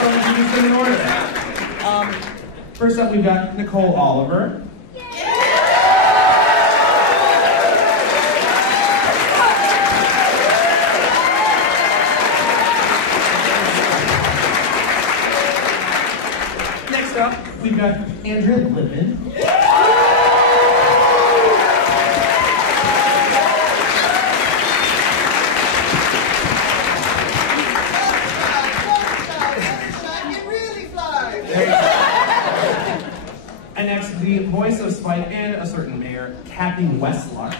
So let's do this in order. First up, we've got Nicole Oliver. Next up, we've got Andrea Lippin. And next, the voice of Spike and a certain mayor, Kathy Westlock.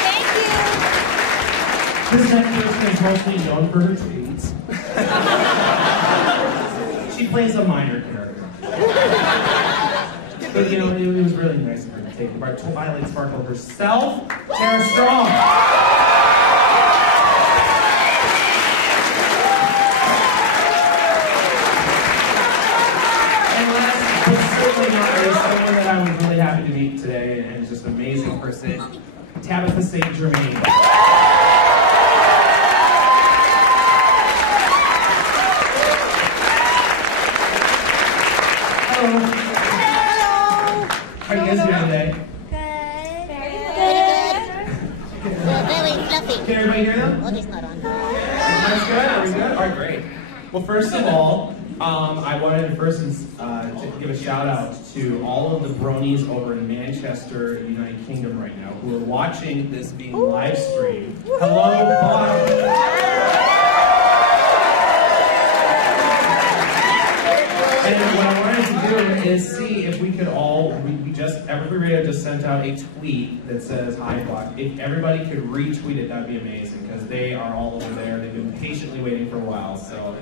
Thank you. This next person is mostly known for her tweets. She plays a minor character. But you know, it was really nice of her to take the part. Twilight Sparkle herself, Tara Strong. Someone that I was really happy to meet today, and is just an amazing person, Tabitha St. Germain. Hello. How are you guys doing today? Good. Very good. Really fluffy. Can everybody hear them? Oh, he's not on. That's good? Are we good? All right, great. Well, first of all, I wanted to first to give a shout out to all of the bronies over in Manchester, United Kingdom right now who are watching this being live streamed. Hello, bye. And what I wanted to do is see if we could all, Everfree Radio just sent out a tweet that says hi Block. If everybody could retweet it, that would be amazing because they are all over there. They've been patiently waiting for a while, so.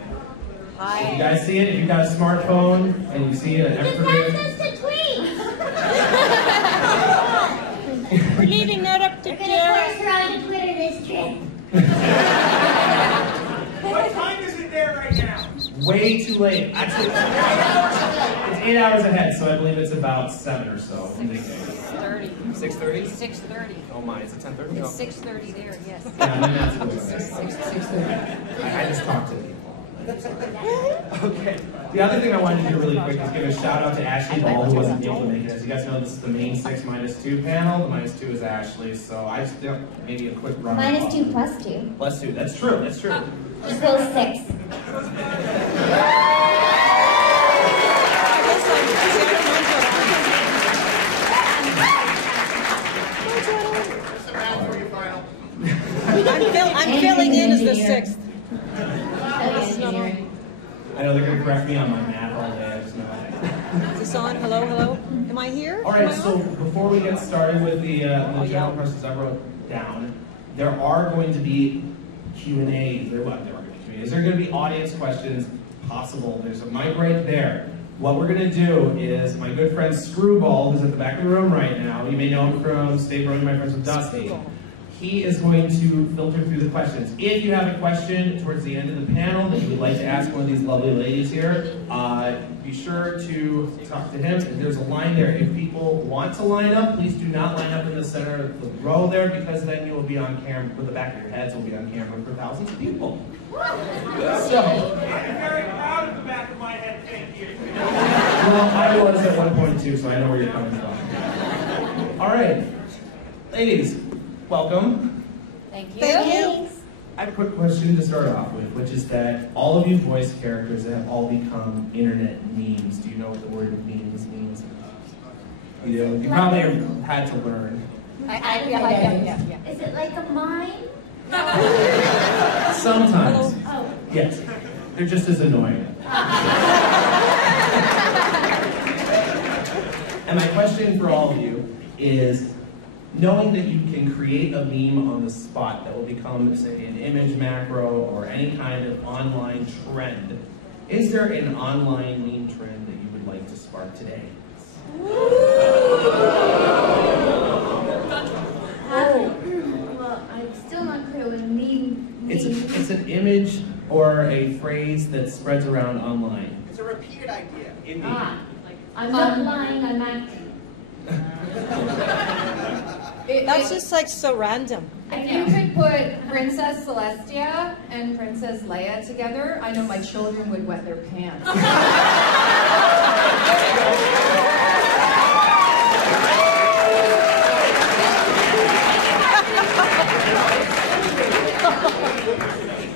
If you guys see it, if you've got a smartphone and you see it at Everfree. We're leaving that up to We're going to force her on Twitter this trip. What time is it there right now? Way too late. Actually, it's 8 hours ahead, so I believe it's about 7 or so. 6:30. 6:30? 6:30. Oh my, is it 10:30? It's 6:30 there, yes. Yeah, maybe that's what it is. 6:30. I just talked to people. Okay. The other thing I wanted to do really quick is give a shout out to Ashley Ball, who wasn't able to make it. As you guys know, this is the main 6 minus 2 panel. The -2 is Ashley, so I just maybe a quick run. -2 + 2. +2. That's true. That's true. Equals 6. I'm filling in as the 6th. I know they're going to correct me on my math all day. I just know that. Is this on? Hello, hello? Am I here? All right, so before we get started with the general questions I wrote down, there are going to be Q&As. There are Q&As. There are going to be audience questions possible. There's a mic right there. What we're going to do is my good friend Screwball, who's at the back of the room right now, you may know him from Stay Brony, my friends with Dusty. He is going to filter through the questions. If you have a question towards the end of the panel that you would like to ask one of these lovely ladies here, be sure to talk to him. There's a line there. If people want to line up, please do not line up in the center of the row there because then you will be on camera, with the back of your heads will be on camera for thousands of people. So, I'm very proud of the back of my head, thank you. well, I was at 1.2, so I know where you're coming from. All right, ladies. Welcome. Thank you. Thank you. I have a quick question to start off with, which is that all of you voice characters have all become internet memes. Do you know what the word memes means? You do? You probably have had to learn. Yeah. Is it like a mime? Sometimes. Oh. Yes. They're just as annoying. And my question for all of you is, knowing that you can create a meme on the spot that will become, say, an image macro or any kind of online trend, is there an online meme trend that you would like to spark today? Well, I'm still not clear what meme means. It's an image or a phrase that spreads around online. It's a repeated idea. Indeed. I'm not lying, I'm acting. That's just like so random. If you could put Princess Celestia and Princess Leia together, I know my children would wet their pants.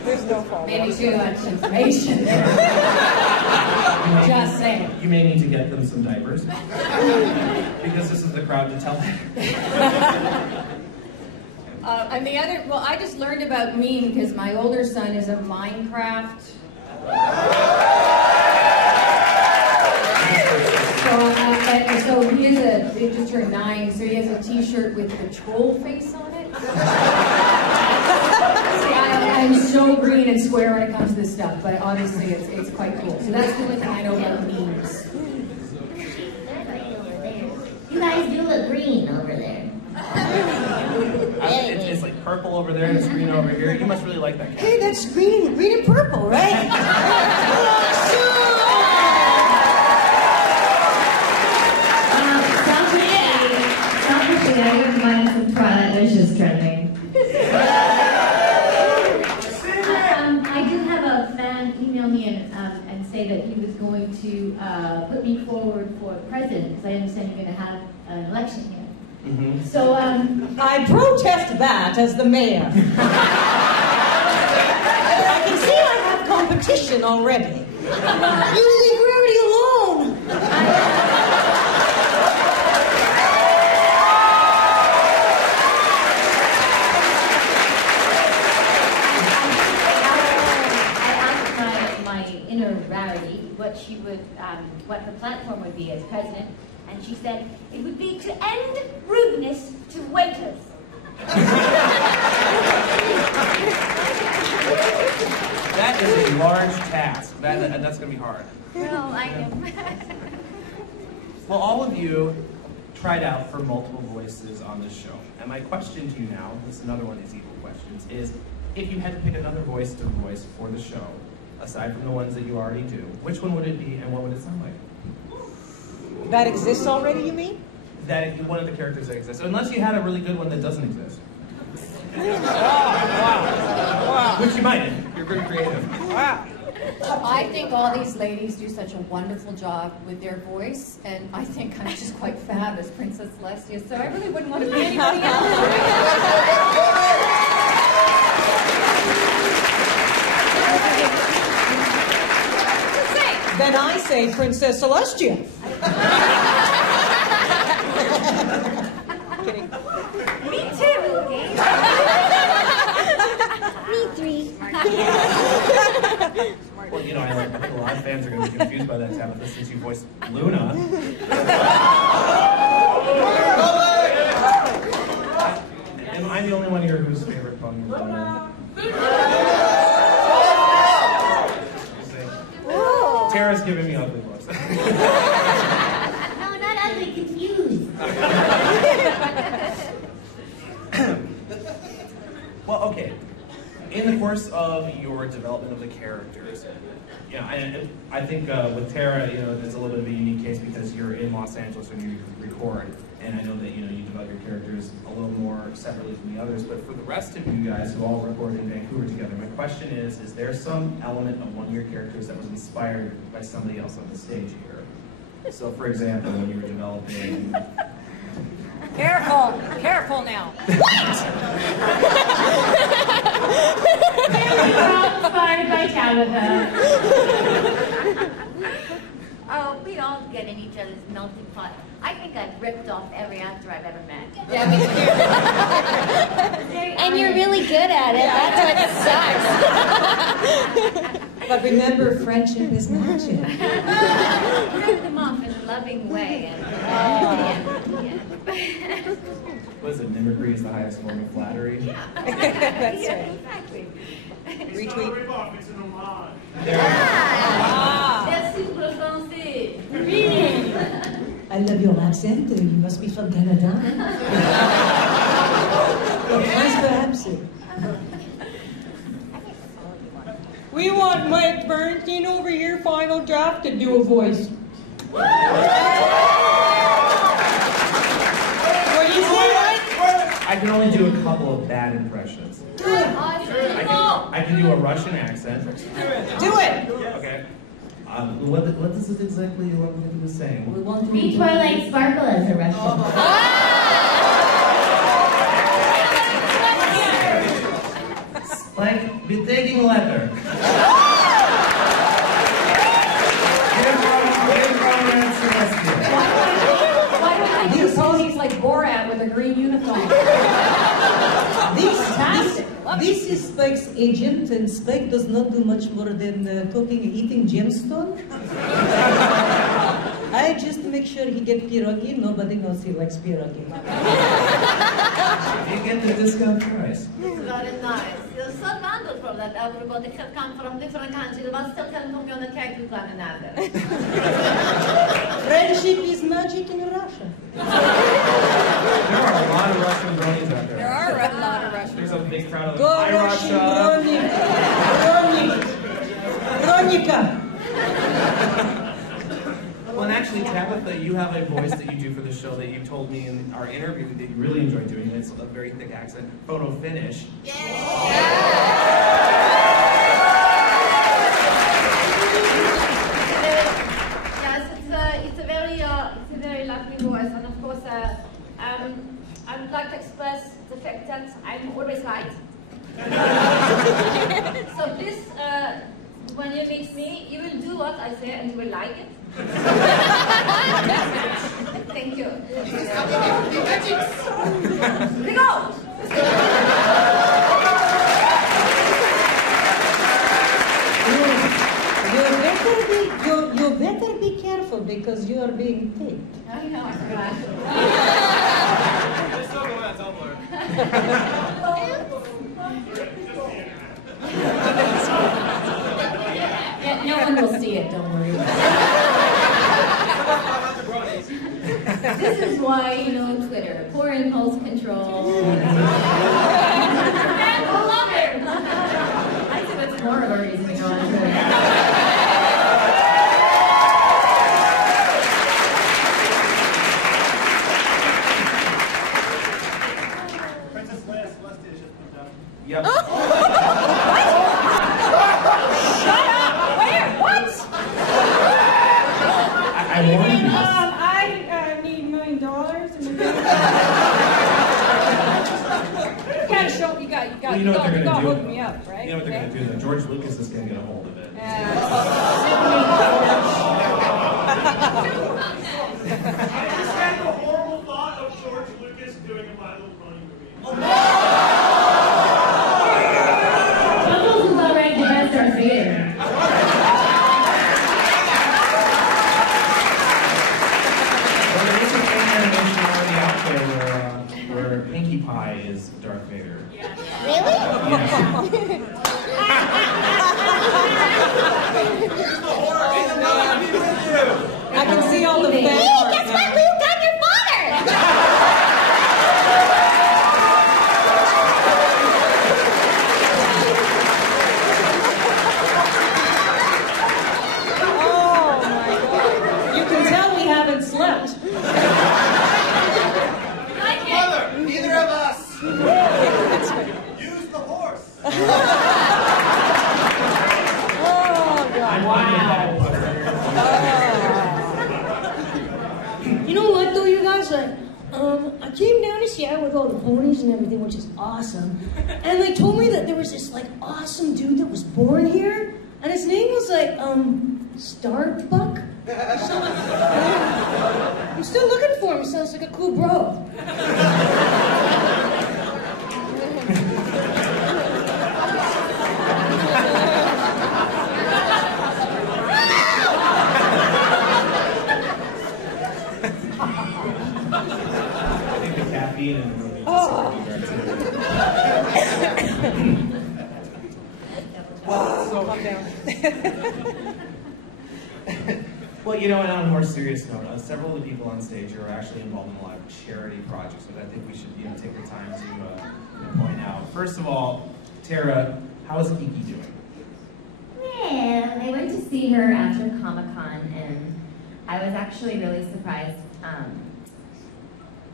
There's no fault. Maybe too much information. Just saying. You may need to get them some diapers. Because this is the crowd to tell them. And the other, well, I just learned about meme because my older son is a Minecraft. So he just turned 9, so he has a t-shirt with the troll face on it. See, I'm so green and square when it comes to this stuff, but obviously it's quite cool. So that's the only thing I know about memes. You guys do look green over there. It's like purple over there and it's green over here. You must really like that cat. Hey, that's green and purple, right? Selfishly, I wouldn't mind some Twilight Wishes trending. I did have a fan email me and say that he was going to put me forward for president, because I understand you're going to have an election here. Mm-hmm. So, I protest that as the mayor. I can see I have competition already. You leave Rarity alone. Rarity, what the platform would be as president, and she said it would be to end rudeness to waiters. That is a large task. That's going to be hard. Well, I know. Well, all of you tried out for multiple voices on this show. And my question to you now, this is another one of these equal questions, is if you had to pick another voice to voice for the show, aside from the ones that you already do, which one would it be and what would it sound like? That exists already, you mean? That one of the characters that exists. Unless you had a really good one that doesn't exist. Wow. Which you might. You're very creative. Wow. I think all these ladies do such a wonderful job with their voice, and I think I'm just quite fab as Princess Celestia, so I really wouldn't want to be anybody else. Then I say Princess Celestia. Kidding. Me too, okay? Me three. Well, you know, I think a lot of fans are going to be confused by that, Tabitha, since you voiced Luna. Am I the only one here whose favorite pun was Luna? Tara's giving me ugly looks. No, not ugly, confused. Well, okay. In the course of your development of the characters, you know, I think with Tara, you know, it's a little bit of a unique case because you're in Los Angeles when you record, and I know that, you know, you develop your characters a little more separately from the others, but for the rest of you guys who all record in Vancouver together, my question is there some element of one of your characters that was inspired by somebody else on the stage here? So, for example, when you were developing... Careful now. Inspired by Tabitha. Oh, we all get in each other's melting pot. I think I've ripped off every actor I've ever met. Yeah, me too. And you're really good at it. That's what sucks. But remember, friendship is magic. Rip them off in a loving way. Was it mimicry is the highest form of flattery? Yeah. That's Yeah, right. exactly. It's not a rip-off, it's an homage. That's super français. I love your accent. You must be from Canada. Well, nice to have you. We want Mike Bernstein over here, final draft, to do a voice. What do you say, Mike? I can only do a couple of bad impressions. I can do a Russian accent. Do it! Okay. What is it exactly you want me to do saying? We want to Be Twilight Sparkle as a Russian. Like, be taking letter. Why don't I do ponies like Borat with a green uniform? This is Spike's agent, and Spike does not do much more than cooking and eating gemstone. I just make sure he gets pierogi. Nobody knows he likes pierogi. You get the discount price. Very nice. It's so wonderful that everybody can come from different countries, but still can communicate with one another. Friendship is magic in Russia. There are a lot of Russian bronies out there. There are a lot of Russians. There's a big crowd of Go Hi, Russian Russia. Veronica. Well, and actually, Tabitha, you have a voice that you do for the show that you told me in our interview that you really enjoy doing. It's a very thick accent. Photo finish. Yes, it's a very lovely voice, and of course, I would like to express the fact that I'm always right. So please, when you meet me, you will do what I say and you will like it. Thank you. Remote! You better be careful because you are being taped. I know, I forgot. Yeah, no one will see it, don't worry. This is why, you know, Twitter, poor impulse control. And bloggers! I think that's more of a reason to go on Twitter. Yep. Shut up! Where? What? I warned you. I need $1 million. You gotta show. You got. Well, you know what they're You going gotta to do. hook me up, right? You know what they're going to do, though? George Lucas is going to get a hold of it. Have you had the horrible thought of George Lucas doing a My Little Pony movie? Bubbles is already the best Darth Vader. Well, there is a fan animation already out there where Pinkie Pie is Darth Vader. Really? Yes. I can see all the Hey, fans. guess what? Luke, I'm your father! Oh my God. You can tell we haven't slept. Mother, neither of us. Use the horse. You know what, though, you guys? I came down to Seattle with all the ponies and everything, which is awesome. And they told me that there was this like awesome dude that was born here, and his name was like Starbuck. Or something. I'm still looking for him. He sounds like a cool bro. I think the caffeine in the movie just Calm down. Well, you know, and on a more serious note, several of the people on stage are actually involved in a lot of charity projects, which I think we should, take the time to point out. First of all, Tara, how is Kiki doing? Well, I went to see her after Comic-Con, and I was actually really surprised.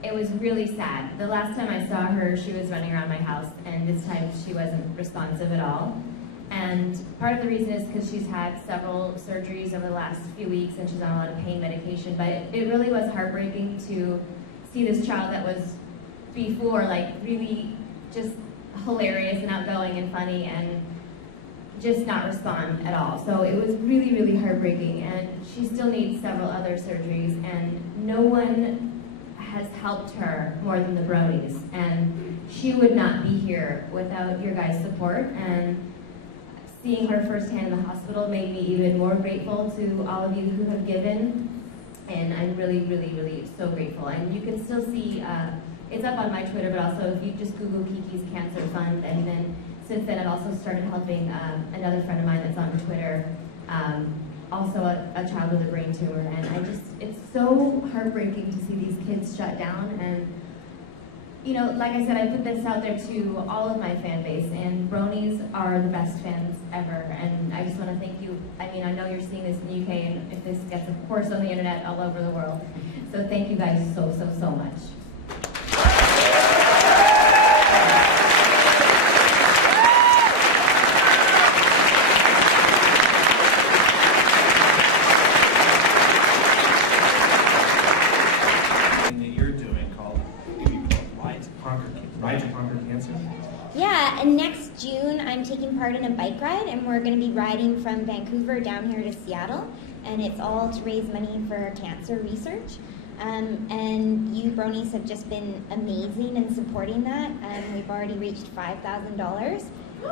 it was really sad. The last time I saw her, she was running around my house, and this time she wasn't responsive at all. And part of the reason is because she's had several surgeries over the last few weeks, and she's on a lot of pain medication. But it really was heartbreaking to see this child that was before like really just hilarious and outgoing and funny, and just not respond at all. So it was really, really heartbreaking, and she still needs several other surgeries, and no one has helped her more than the Bronies, and she would not be here without your guys' support, and seeing her firsthand in the hospital made me even more grateful to all of you who have given, and I'm really, really, really so grateful. And you can still see, it's up on my Twitter, but also if you just Google Kiki's Cancer Fund, and then since then I've also started helping another friend of mine that's on Twitter, also a child with a brain tumor, and it's so heartbreaking to see these kids shut down. And you know, like I said, I put this out there to all of my fan base, and Bronies are the best fans ever, and I just want to thank you. I mean, I know you're seeing this in the UK, and if this gets, of course, on the internet all over the world, so thank you guys so, so, so much. Yeah, and next June I'm taking part in a bike ride, and we're going to be riding from Vancouver down here to Seattle, and it's all to raise money for cancer research. And you Bronies have just been amazing in supporting that. We've already reached $5,000,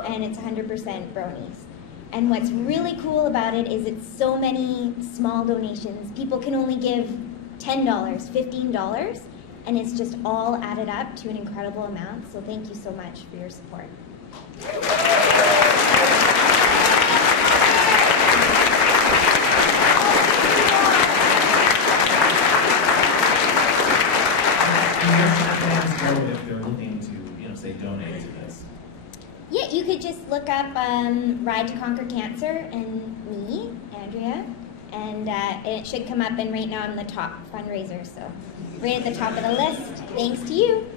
and it's 100% Bronies. And what's really cool about it is it's so many small donations. People can only give $10, $15, and it's just all added up to an incredible amount. So thank you so much for your support. If they're looking to, say, donate to this. Yeah, you could just look up Ride to Conquer Cancer and me, Andrea, and it should come up. And right now I'm the top fundraiser, so right at the top of the list. Thanks to you.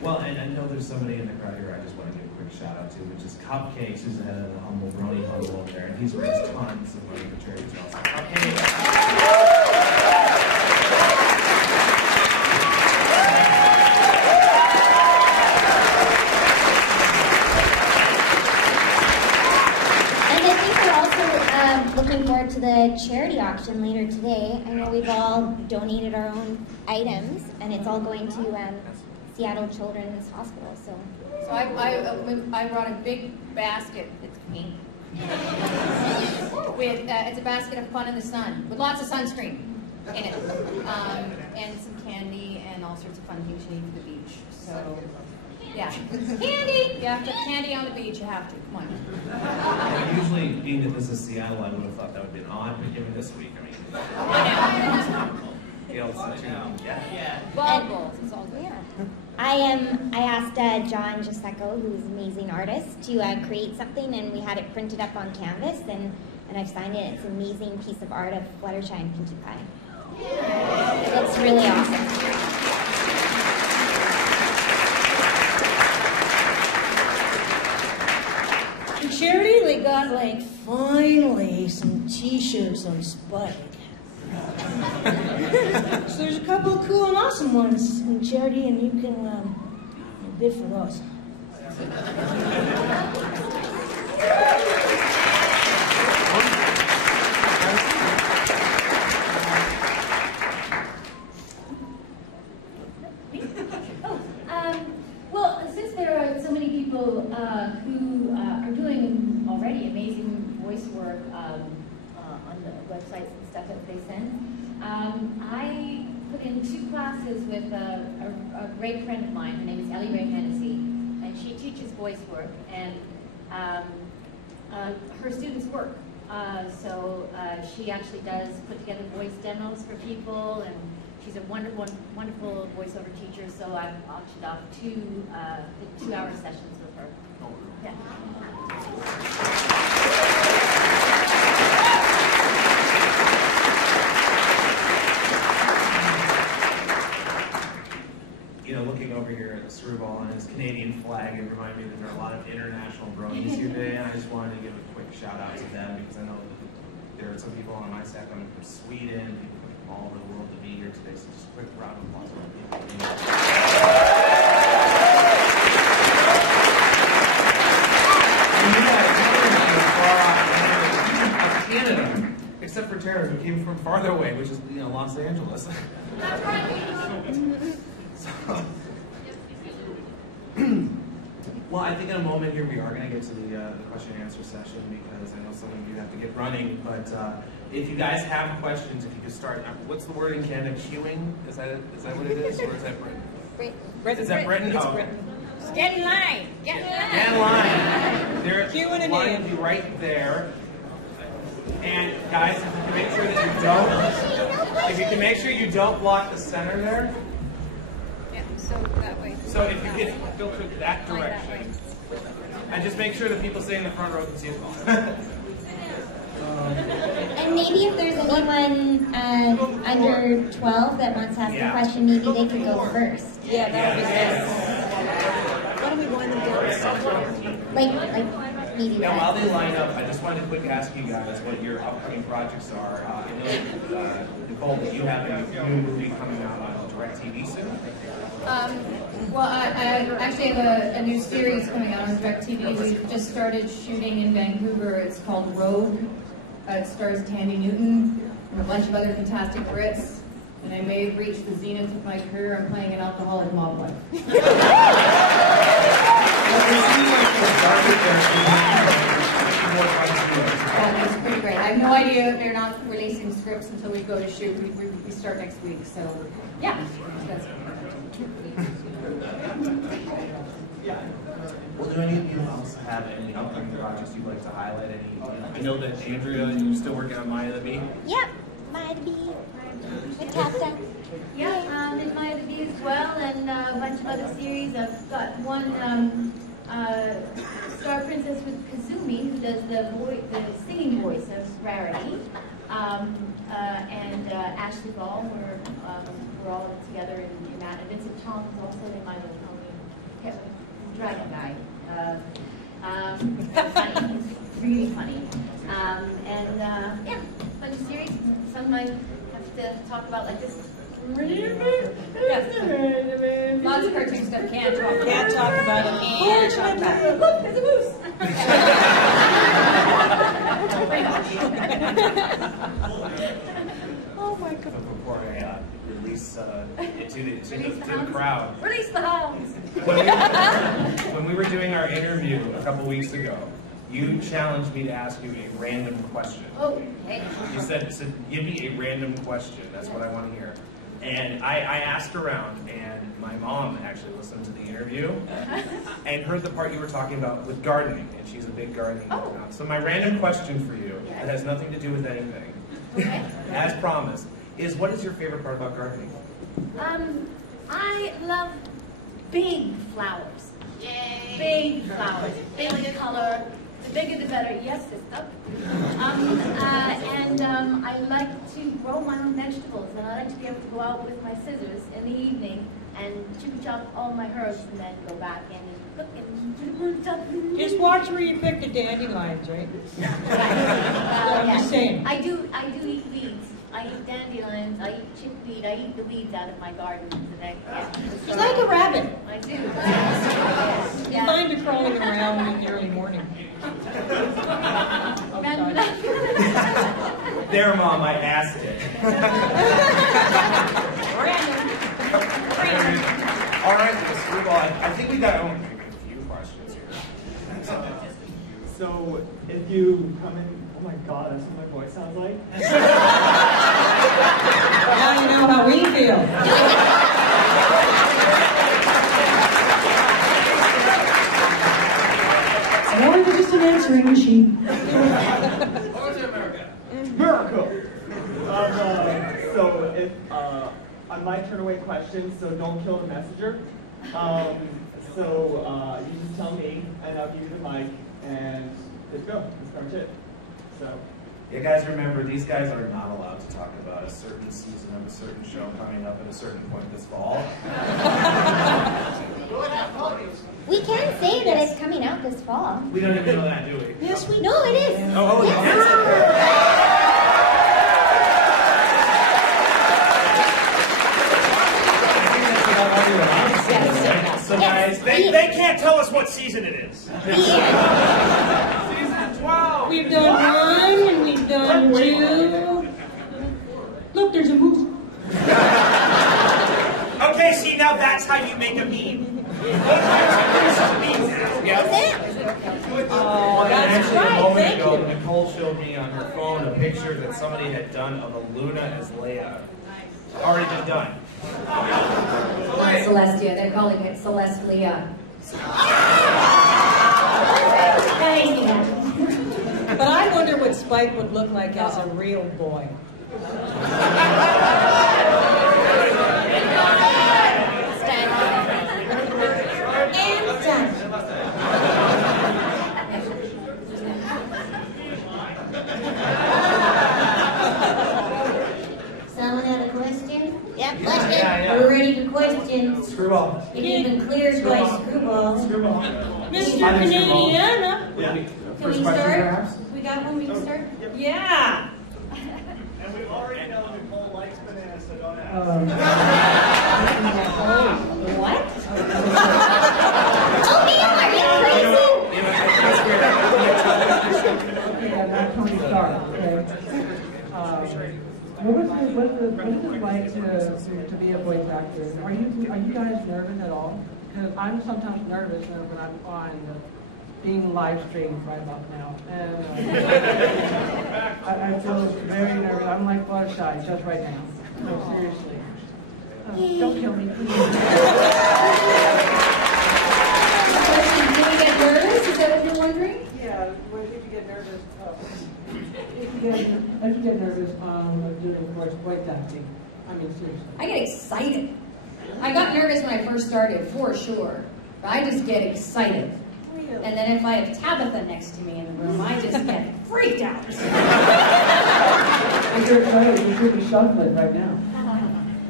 Well, and I know there's somebody in the crowd here I just want to give a quick shout out to, which is Cupcakes, who's the head of the Humble Brony Humble over there, and he's raised tons of money for charity as well. So Cupcakes. Looking forward to the charity auction later today. I know we've all donated our own items, and it's all going to Seattle Children's Hospital. So I brought a big basket. It's pink. It's a basket of fun in the sun with lots of sunscreen in it, and some candy and all sorts of fun things you need for the beach. So. Yeah, candy! You have to candy on the beach, you have to. Come on. Usually, being that this is Seattle, I would have thought that would be an odd, but given this week, Yeah. Bubbles, it's all good. Yeah. I asked John Giuseco, who's an amazing artist, to create something, and we had it printed up on canvas, and I've signed it. It's an amazing piece of art of Fluttershy and Pinkie Pie. It looks really awesome. Charity, they got finally some t-shirts on Spike. So there's a couple of cool and awesome ones in charity, and you can bid for those. Well, since there are so many people who are doing already amazing voice work on the websites and stuff that they send, I put in 2 classes with a great friend of mine. Her name is Ellie Ray Hennessy, and she teaches voice work, and her students work. So she actually does put together voice demos for people, and she's a wonderful, wonderful voiceover teacher, so I've auctioned off 2 2-hour sessions with her. Yeah. flag and remind me that there are a lot of international bronies here today, and I just wanted to give a quick shout out to them because I know that there are some people on my staff coming from Sweden, people coming from all over the world to be here today, so just a quick round of applause for Canada, except for Tara, who came from farther away, which is Los Angeles. Well, I think in a moment here we are going to get to the question and answer session because I know some of you have to get running. But if you guys have questions, if you could start, what's the word in Canada? Queuing? Is that what it is, or is that Britain? Is that Britain? Oh. Get in line. Get in line. Get in line. There, one of you right there. And guys, if you can make sure that you don't block the center there. Yeah, so that way. So if you can filter that direction, and just make sure that people stay in the front row can see it all. And maybe if there's anyone under 12 that wants to ask a question, maybe they could go first. Yeah, that would be nice. Why don't we wind them down? Like maybe Now, that. while they line up, I just wanted to quickly ask you guys what your upcoming projects are. I know, Nicole, that you have a new movie coming out on DirecTV soon. Well, I actually have a new series coming out on DirecTV. We just started shooting in Vancouver. It's called Rogue. It stars Tandy Newton and a bunch of other fantastic Brits. And I may have reached the zenith of my career. I'm playing an alcoholic mob wife. That's pretty great. I have no idea. They're not releasing scripts until we go to shoot. We start next week. So, yeah. That's Well, do any of you else have any upcoming projects you'd like to highlight? I know that Andrea, you're still working on Maya the Bee. Yep, Maya the Bee. With Tata. Yeah, in Maya the Bee as well, and a bunch of other series. I've got one Star Princess with Kazumi, who does the singing voice of Rarity, and Ashley Ball. We're all together in that. And Vincent Chong is also in My Little Pony. Dragon guy. Funny. He's really funny. Yeah, funny series. Some might have to talk about like this. lots of cartoon stuff. Can't talk about it. Can't talk about it. Can't talk about it. Look, there's a moose. Oh my God. Before I release it to the crowd. Release the hounds. When we were doing our interview a couple weeks ago, you challenged me to ask you a random question. Oh, hey. You said, give me a random question. That's what I want to hear. And I asked around, and my mom actually listened to the interview and heard the part you were talking about with gardening, and she's a big gardening girl. So my random question for you, that has nothing to do with anything, as promised, is what is your favorite part about gardening? I love big flowers. Yay. Big flowers. Big color. The bigger the better. Yes, sister. I like to grow my own vegetables, and I like to be able to go out with my scissors in the evening and chop all my herbs, and then go back and cook and Just watch where you pick the dandelions, right? I'm just saying. I do eat weeds. I eat dandelions. I eat chickweed. I eat the weeds out of my garden. She's like a rabbit. I do. You find her crawling around in the early morning. There, Mom, I asked it. All right, let's move on. I think we got a few questions here. So, if you come in, oh my God, that's what my voice sounds like. Now you know how we feel. More than just an answering machine. Miracle! So, if I might turn away questions, so don't kill the messenger. You just tell me, and I'll give you the mic, and let's go. Let's start it. So. Yeah, guys, remember, these guys are not allowed to talk about a certain season of a certain show coming up at a certain point this fall. We can say that it's coming out this fall. We don't even know that, do we? Yes, we know it is. Oh, yes. So guys, They can't tell us what season it is. season 12. We've done 1 and we've done 2. Look, there's a moose. Okay, see, now that's how you make a meme. That's right, a moment thank ago, you. Nicole showed me on her phone a picture that somebody had done of Luna as Leia. Already been done. Not Celestia, they're calling it Celestia. But I wonder what Spike would look like as a real boy. Someone have a question? Yep, question. Yeah. We're ready for questions. Screwball. If you've been cleared by Screwball. Screwball. Mr. I think Screwball. Canadiana. Yeah. Can First we question, start? perhaps? We got one, we can start? Yeah. And we already know Nicole likes bananas, so don't ask. What? Okay, are you crazy? Okay, I'm not Tony Stark, okay? What is it like to be a voice actor? Are you guys nervous at all? Because I'm sometimes nervous when I'm on being live streamed right about now. And I feel very nervous. I'm like buttershy just right now. No, seriously. Don't kill me, please. Do you get nervous? Is that what you're wondering? Yeah, if you get nervous, if you get nervous doing voice acting, I mean seriously. I get excited. I got nervous when I first started, for sure. But I just get excited. And then if I have Tabitha next to me in the room, I just get freaked out. If you're excited, you should be shuffling right now.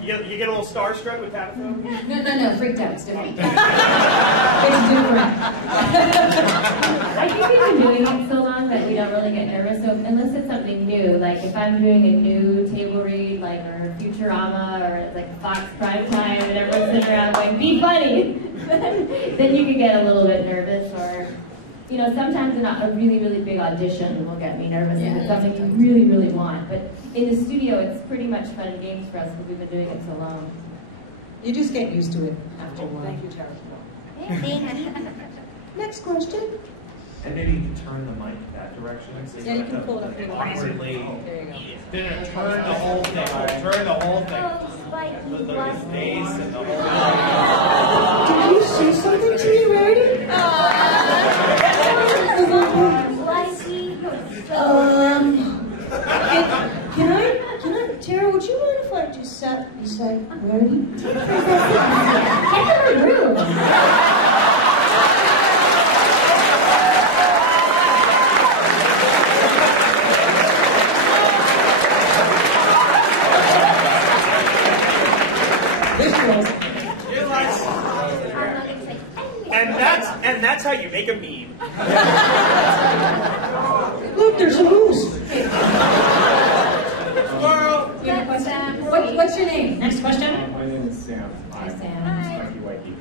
You get a little starstruck with Tabitha? No, freaked out. It's different. I think we've been doing it so long that we don't really get nervous. So unless it's something new, like if I'm doing a new table read, like or Futurama or like Fox Primetime, and everyone's sitting around going, "Be funny," then you can get a little bit nervous. Or, you know, sometimes a really, really big audition will get me nervous if it's something you really, really want. But in the studio, it's pretty much fun and games for us because we've been doing it so long. You just get used to it after a while. Thank you, Tara. Next question. And maybe you can turn the mic that direction. So Yeah, you can pull it up here. Awkwardly. There you go. Then turn the whole thing. Turn the whole thing. Oh, Spike, you Look at lost his face and the whole Did you say something to me, Rarity? Can I, Tara, would you mind if I just sat beside Rarity? Get in the room! And that's how you make a meme. Look, there's a moose. Squirrel! You have a question? What's your name? Next question. My name is Sam. Hi, I'm Sam. Spiky Wakey.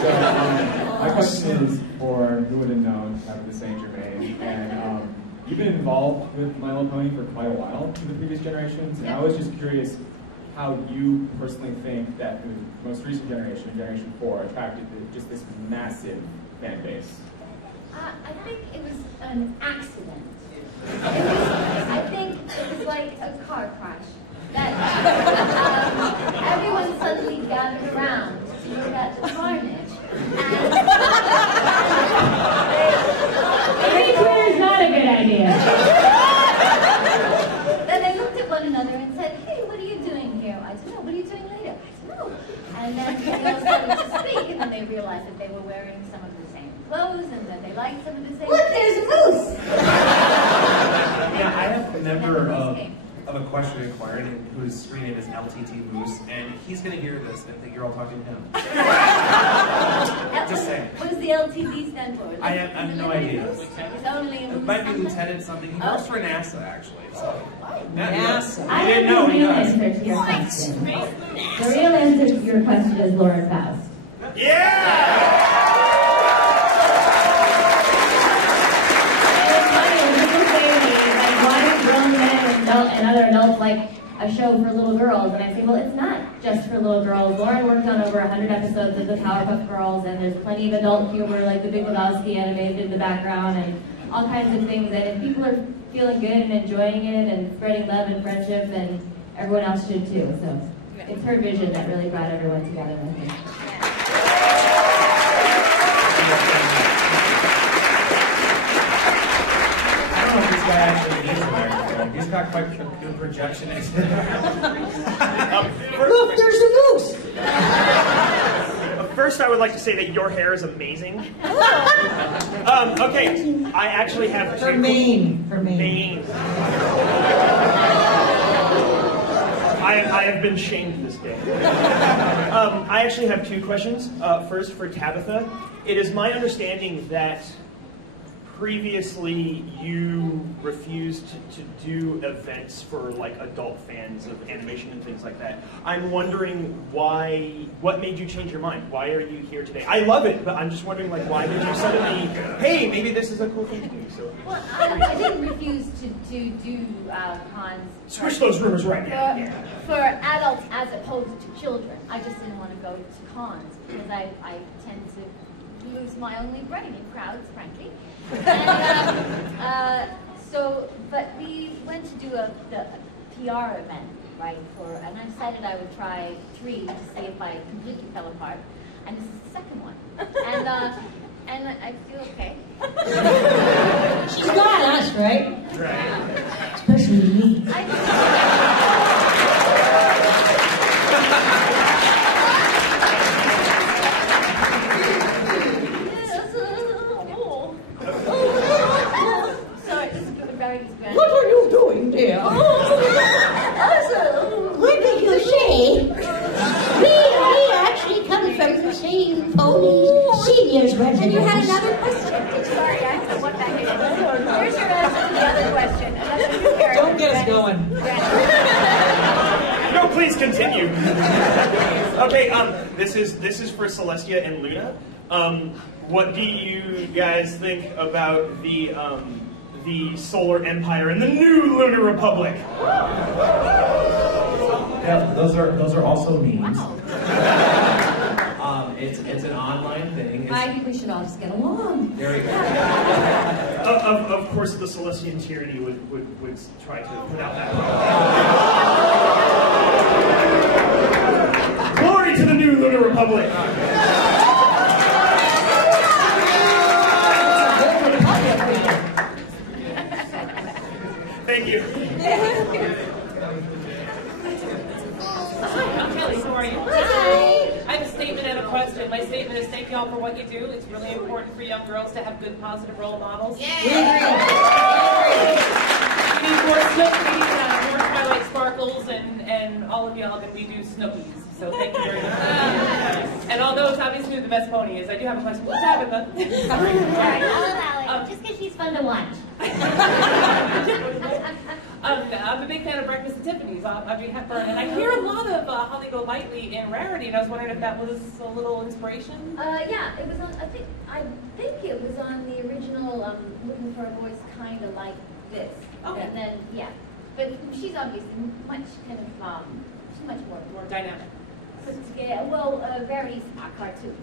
So my question is for who would have known after Saint Germain, and you've been involved with My Little Pony for quite a while in the previous generations, and I was just curious how you personally think that the most recent generation, Generation 4, attracted just this massive fan base. I think it was an accident. I think it was like a car crash. That everyone suddenly gathered around to look at the carnage. Maybe Twitter's not a good idea. Then they looked at one another and said, "Hey, what are you doing here?" I said, "No, what are you doing later?" I said, "No." And then they all started to speak, and then they realized that they were wearing some of the same clothes, and that they liked some of the same. Look, there's a moose! Yeah, I have a member of a question graduating choir whose screen name is LTT Moose, and he's going to hear this and think you're all talking to him. Just saying. What does the LTD stand for? I have no idea. It's only a It might be lieutenant something. He works for NASA, actually. So. NASA. I didn't know he does. The real answer to your question is Lauren Faust. Yeah! And other adults like a show for little girls, and I say, well, it's not just for little girls. Lauren worked on over 100 episodes of the Powerpuff Girls, and there's plenty of adult humor like the Big Lebowski animated in the background, and all kinds of things. And if people are feeling good and enjoying it and spreading love and friendship, then everyone else should too. So it's her vision that really brought everyone together with me. He's got quite a good projection. Look, there's a moose. First, I would like to say that your hair is amazing. Okay, I actually have Her mane. I have been shamed this day. I actually have two questions. First, for Tabitha. It is my understanding that previously you refused to do events for like adult fans of animation and things like that. I'm wondering what made you change your mind? Why are you here today? I love it, but I'm just wondering like why did you suddenly, hey, maybe this is a cool thing to do. So. Well, I didn't refuse to do cons. Switch those rumors right now. For adults as opposed to children. I just didn't want to go to cons because I tend to lose my only brain in crowds, frankly. And, but we went to do the PR event, right? And I decided I would try 3 to see if I completely fell apart. And this is the second one. And I feel okay. She's got us, right? Right. Especially me. What are you doing, dear? What did you say? We actually come from the same ponies seniors residence. And you had another question. Sorry, I have to went back in. Here's your answer to the other question. Don't get us going. No, please continue. Okay, this is for Celestia and Luna. What do you guys think about the Solar Empire and the new Lunar Republic? Yeah, those are also memes. It's an online thing. I think we should all just get along. There we go. Of course, the Celestian tyranny would try to put out that. Glory to the new Lunar Republic! Thank you. Kelly, how are you? Hi. I have a statement and a question. My statement is thank you all for what you do. It's really important for young girls to have good, positive role models. Yeah. We need more Snookies, more Twilight Sparkles, and all of y'all that we do Snookies. So thank you very much. And although it's obviously who the best pony is, I do have a question for Tabitha. Sorry, I'll allow it. Just because she's fun to watch. I'm a big fan of Breakfast at Tiffany's, Audrey Hepburn, and I hear a lot of Holly Golightly in Rarity, and I was wondering if that was a little inspiration? Yeah, it was on, I think it was on the original Looking for a Voice kind of like this. Okay. And then, yeah. But she's obviously much kind of, she's much more dynamic. Yeah, well, Rarity's a cartoon.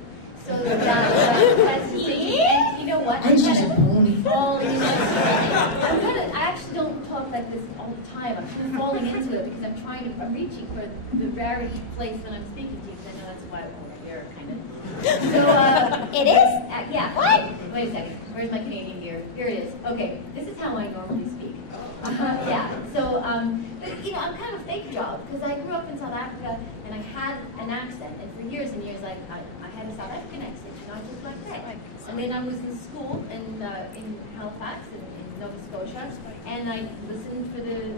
So, and you know what? And she's a pony. I actually don't talk like this all the time. I'm kind of falling into it because I'm reaching for the Rarity place when I'm speaking to you, because I know that's why I'm over here, kind of. So, It is? yeah. What? Wait a second. Where's my Canadian gear? Here it is. Okay, this is how I normally speak. Yeah, so, but, you know, I'm kind of fake job, because I grew up in South Africa, and I had an accent, and for years and years, I had a South African accent, you know, just like that. And then I was in school in Halifax, in Nova Scotia, and I listened for the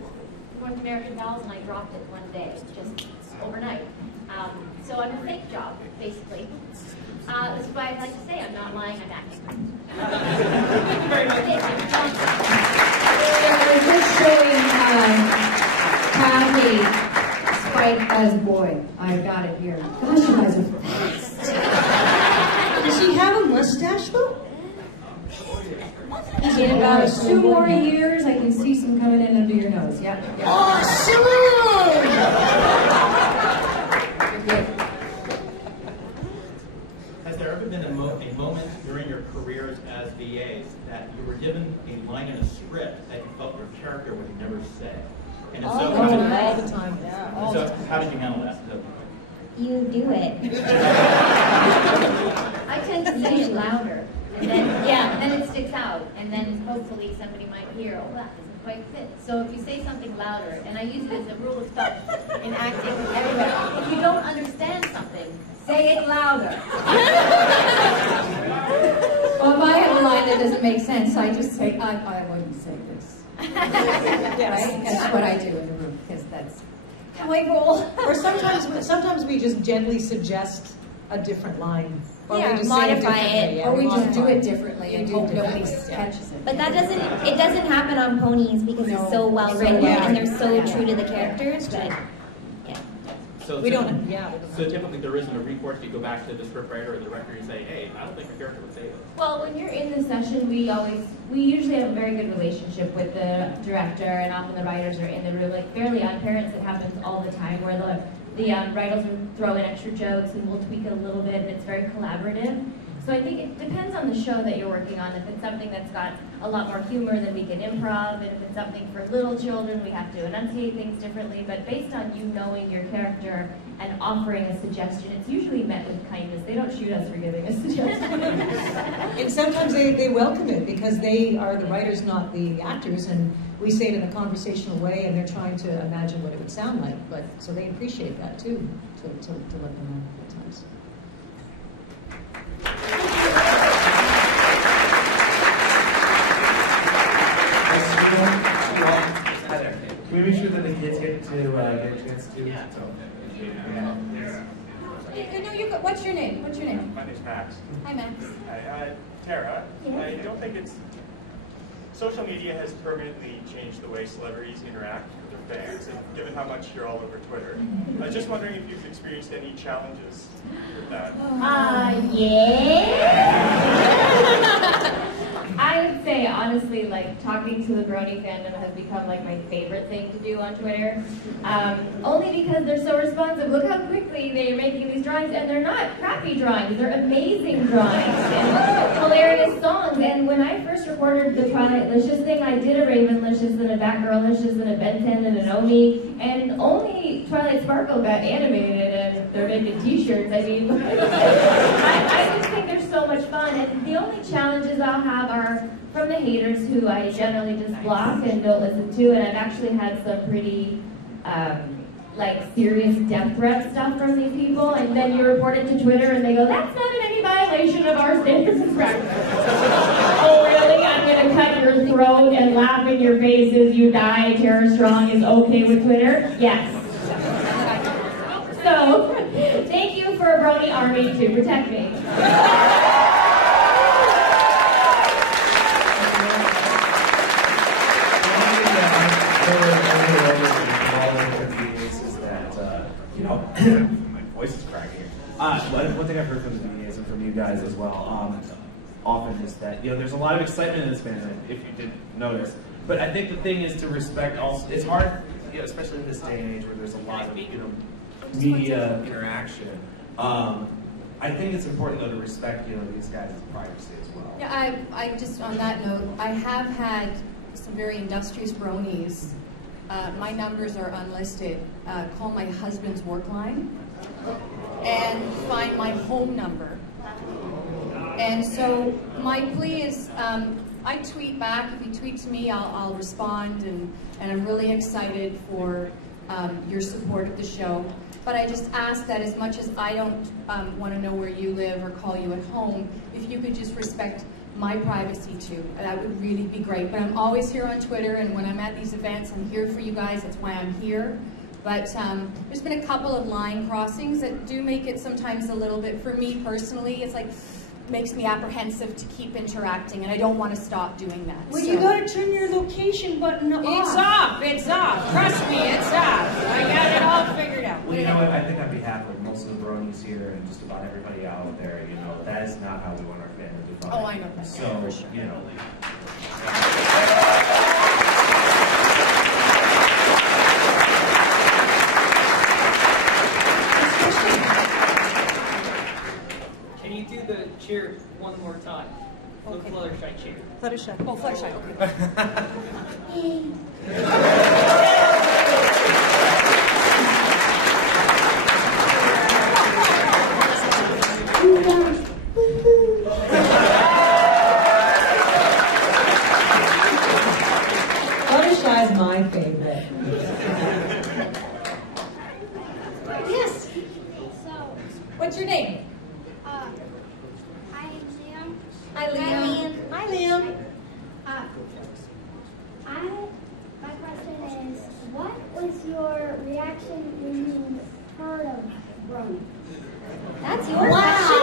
North American Dolls, and I dropped it one day, just overnight. So I'm a fake job, basically. That's why I like to say I'm not lying, I'm acting. Thank you very much. I was just showing Kathy Spike as a boy. I got it here. Gosh, you guys are fast. Does he have a mustache though? In about 2 more years, I can see some coming in under your nose. Yep. Awesome! You're good. Has there ever been a moment during your careers as VAs that you were given a line in a script that you felt your character would never say? And if so, all the time. how did you handle that? You do it. I tend to say it louder, and then and then it sticks out, and then hopefully somebody might hear, oh, that doesn't quite fit. So if you say something louder, and I use it as a rule of thumb in acting everywhere, if you don't understand something, say it louder. Well, if I have a line that doesn't make sense, I just say, I wouldn't say this. Right? That's what I do in the room, because that's how I roll. Or sometimes we just gently suggest a different line. Or Yeah, we just modify say it. Or we just do it differently and hope nobody catches it. But that doesn't happen on Ponies because it's so well written and they're so true to the characters. But yeah, So we don't. So typically there isn't a recourse. You go back to the scriptwriter or the director and say, hey, I don't think your character would say this. Well, when you're in the session, we usually have a very good relationship with the director, and often the writers are in the room. Like fairly on Parents, it happens all the time, where the writers will throw in extra jokes, and we'll tweak it a little bit, and it's very collaborative. So I think it depends on the show that you're working on. If it's something that's got a lot more humor, then we can improv, and if it's something for little children, we have to enunciate things differently. But based on you knowing your character and offering a suggestion, it's usually met with kindness. They don't shoot us for giving a suggestion. And sometimes they welcome it because they are the writers, not the actors, and we say it in a conversational way, and they're trying to imagine what it would sound like. But so they appreciate that too, to let them know at times. Hi there. Can we make sure that the kids get a chance to? Yeah. No, you go. What's your name? What's your name? My name's Max. Hi, Max. Hi, Tara. Yeah. I don't think social media has permanently changed the way celebrities interact with their fans, and given how much you're all over Twitter, I was just wondering if you've experienced any challenges with that. I would say, honestly, like, talking to the Brony fandom has become, like, my favorite thing to do on Twitter. Only because they're so responsive. Look how quickly they're making these drawings, and they're not crappy drawings. They're amazing drawings and hilarious songs. And when I first recorded the Twilight Licious thing, I did a Ravenlicious and a Batgirl-licious and a Ben 10 and an Omi, and only Twilight Sparkle got animated, and they're making t-shirts. I mean, I just think they're so much fun, and the only challenges I'll have are from the haters, who I generally just block and don't listen to, and I've actually had some pretty like serious death threat stuff from these people, and then you report it to Twitter and they go, that's not in any violation of our standards and practice. Oh really? I'm going to cut your throat and laugh in your face as you die, Tara Strong is okay with Twitter? Yes. So, thank you for a Brony army to protect me. My voice is cracking. One thing I've heard from the VAs and from you guys as well, often is that there's a lot of excitement in this fandom, if you didn't notice. But I think the thing is to respect also. It's hard, especially in this day and age where there's a lot of media interaction. I think it's important though to respect these guys' privacy as well. Yeah, I just on that note, I have had some very industrious bronies. My numbers are unlisted. Call my husband's work line and find my home number. And so my plea is, I tweet back. If you tweet to me, I'll respond, and I'm really excited for your support of the show. But I just ask that as much as I don't want to know where you live or call you at home, if you could just respect my privacy too. And that would really be great. But I'm always here on Twitter, and when I'm at these events, I'm here for you guys. That's why I'm here. But there's been a couple of line crossings that do make it sometimes a little bit, for me personally, it's like, makes me apprehensive to keep interacting, and I don't want to stop doing that. Well, so. you gotta turn your location button off. It's off. It's off. Trust me, it's off. I got it all figured out. Well, you know what? I think on behalf of most of the bronies here and just about everybody out there, you know, that is not how we want our family to be. Oh, I know that. So, for sure. you know. Can you do the cheer one more time? The Fluttershy cheer. Fluttershy. Oh, Fluttershy, Fluttershy is my favorite. Yes. What's your name? I'm Liam. Hi, Liam. Hi, Liam. My question is, what was your reaction when you heard of Brony? That's your question.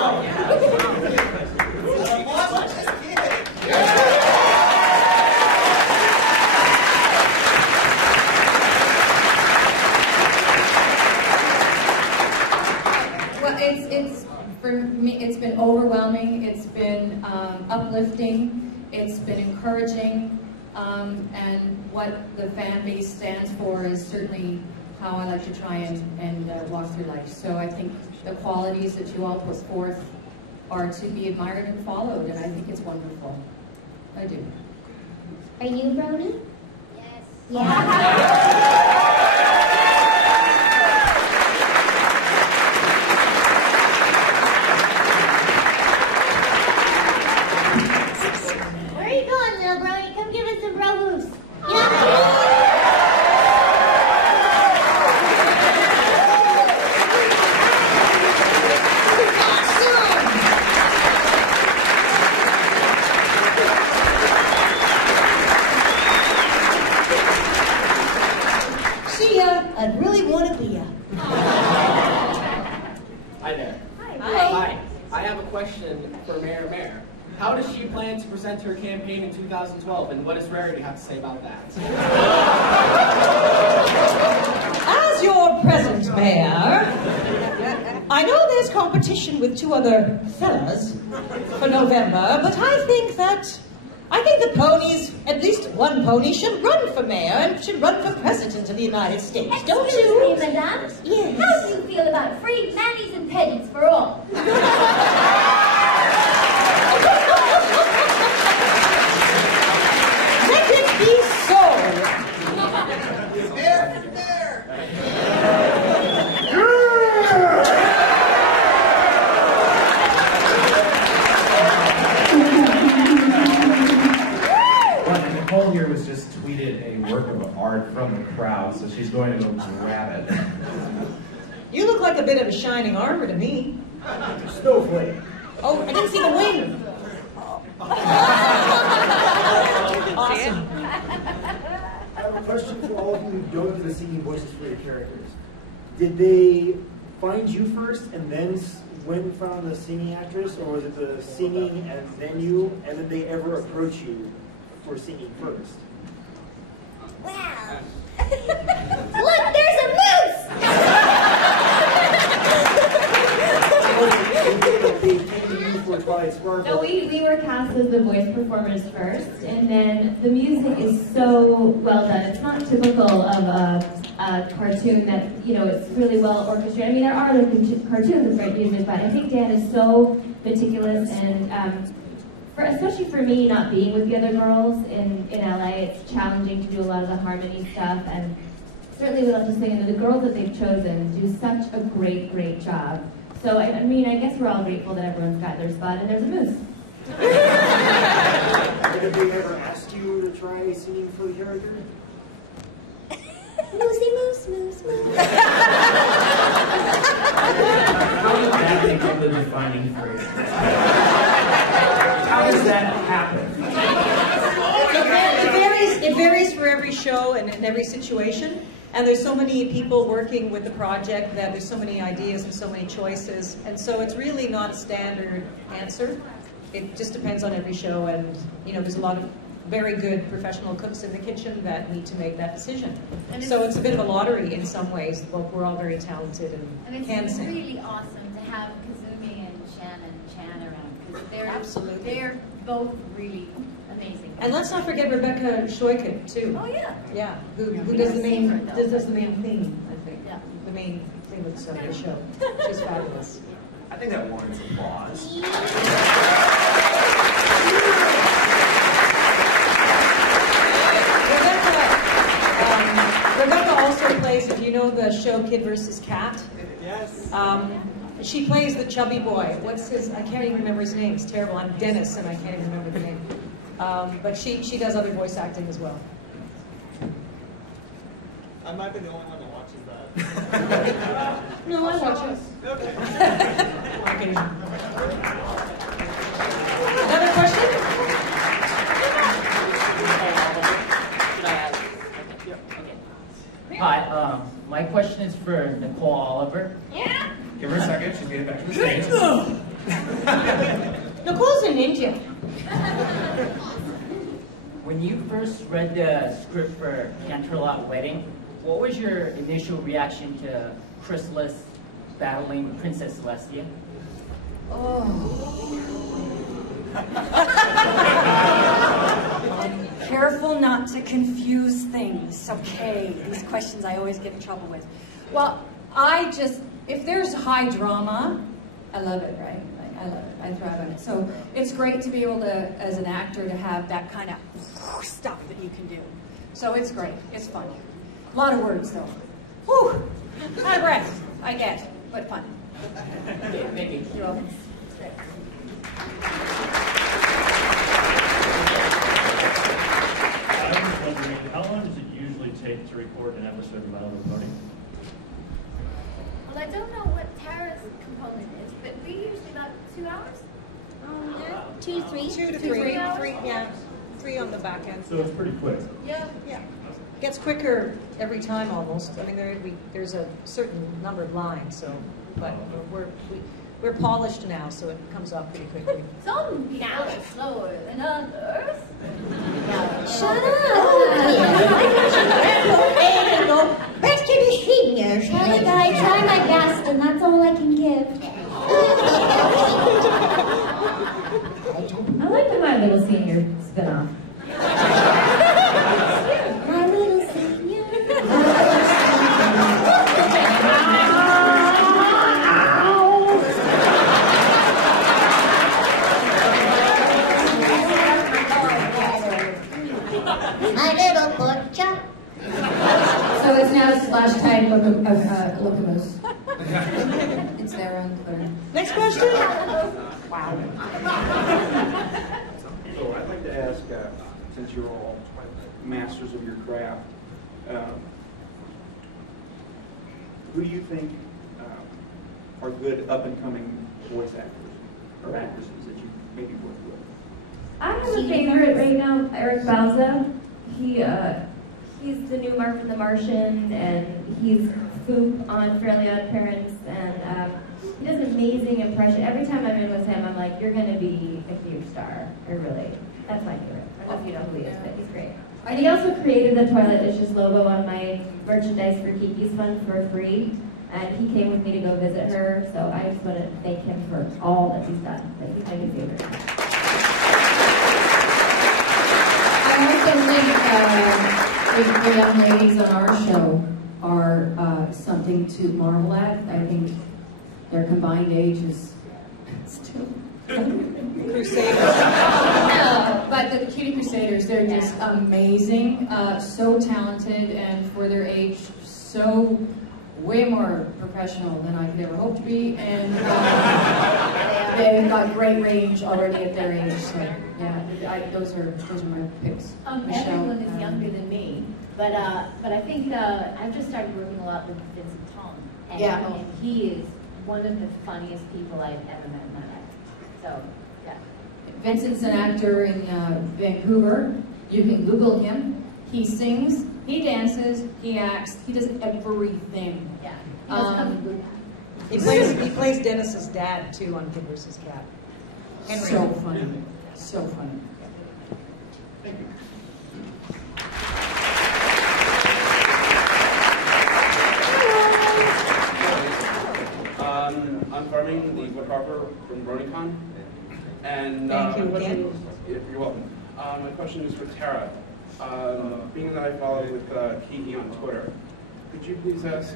Well, it's for me. It's been overwhelming. It's been uplifting. It's been encouraging. And what the fan base stands for is certainly how I like to try and walk through life. So I think the qualities that you all put forth are to be admired and followed, and I think it's wonderful. I do. Are you Brony? Yes. Where are you going, little Brony? Come give us some bro moves. See ya. I really want to be ya. Hi there. Hi. Hi. I have a question for Mayor. How does she plan to present her campaign in 2012, and what does Rarity have to say about that? As your present mayor, I know there's competition with two other fellas for November, but I think the ponies, at least one pony, should run for mayor and should run for president of the United States, don't you? Excuse me, madame. Yes. How do you feel about free nannies and pennies for all? Let it be so. Nicole here was just tweeted a work of art from the crowd, so she's going to go grab it. You look like a bit of a shining armor to me. Snowflake. Oh, I didn't see the wing. Awesome. I have a question for all of you who don't do the singing voices for your characters. Did they find you first and then went and found the singing actress, or was it the singing and then you, and did they ever approach you for singing first? Wow. Look, there's a moose! They came to you for Twilight Sparkle. No, we were cast as the voice performers first, and then the music is so well done. It's not typical of a cartoon that, you know, it's really well orchestrated. I mean, there are other cartoons with great music, but I think Dan is so meticulous, and especially for me, not being with the other girls in LA, it's challenging to do a lot of the harmony stuff, and certainly we love to sing, and the girls that they've chosen do such a great job. So, I mean, I guess we're all grateful that everyone's got their spot, and there's a moose. Did they ever ask you to try singing for the character? Moosey moose, moose, moose. How did that become the defining phrase? How does that show and in every situation. And there's so many people working with the project that there's so many ideas and so many choices. And so it's really not a standard answer. It just depends on every show, and there's a lot of very good professional cooks in the kitchen that need to make that decision. So it's a bit of a lottery in some ways, but we're all very talented and can it's sing. really awesome to have Kazumi and Chan around, because they're both really amazing. And let's not forget Rebecca Shoykett too. Oh yeah. Yeah, who does the main theme, I think. Yeah. The main theme of the show. She's fabulous. I think that warrants applause. Rebecca also plays, if you know the show Kid vs. Cat. Yes. She plays the chubby boy. What's his? I can't even remember his name. It's terrible. I'm Dennis, and I can't even remember the name. But she does other voice acting as well. I might be the only one that watches that. No, I watch it. Okay. Another question? Hi, my question is for Nicole Oliver. Yeah? Give her a second, she's getting back to the stage. Nicole's a ninja. When you first read the script for Canterlot Wedding, what was your initial reaction to Chrysalis battling Princess Celestia? Careful not to confuse things, okay? These questions I always get in trouble with. Well, if there's high drama, I love it, right? I love it. I thrive on it. So it's great to be able to, as an actor, to have that kind of stuff that you can do. So it's great. It's fun. A lot of words, though. Whew! Out of breath. I get, but fun. Thank you. You're welcome. I was wondering, how long does it usually take to record an episode of My Little Pony? Well, I don't know what Tara's component is, but we usually about 2 hours. Yeah. 2 to 3. 2 to 3. 3 hours? 3, yeah. 3 on the back end. So it's pretty quick. Yeah. Yeah. Gets quicker every time almost. I mean, there's a certain number of lines, so, but we're polished now, so it comes off pretty quickly. Some people are slower than others. Shut up! Best to be senior. Well, I try my best, and that's all I can give. I like the My Little Senior spinoff. My little senior. My little butcher. So it's now Splash Tide Locomoose. It's their own Twitter. Next question? Wow. So I'd like to ask, since you're all masters of your craft, who do you think are good up-and-coming voice actors or actresses that you maybe work with? I have a favorite right now, Eric Balza. He's the new Marvin the Martian, and he's Foop on Fairly Odd Parents, and he does an amazing impression. Every time I'm in with him, I'm like, you're going to be a huge star. That's my favorite. I don't know if you know who he is, but he's great. And he also created the Twilight Dishes logo on my merchandise for Kiki's Fund for free, and he came with me to go visit her, so I just want to thank him for all that he's done. Like, he's my new favorite. I also think the young ladies on our show are something to marvel at. I think their combined age is still Crusaders. But the Cutie Crusaders, they're just amazing, so talented, and for their age, so way more professional than I could ever hope to be, and they've got great range already at their age. So yeah, those are my picks. Everyone is younger than me, but I think I've just started working a lot with Vincent Tong, and he is one of the funniest people I've ever met in my life. So yeah. Vincent's an actor in Vancouver. You can Google him. He sings He dances, he acts, he does everything. Yeah. He plays Dennis's dad too on Kid vs. Cat. Henry. So funny. So funny. Thank you. I'm Carming, the wood carver from BronyCon. And Thank you my again. question, you're welcome. My question is for Tara. Being that I follow with Kiki on Twitter, could you please ask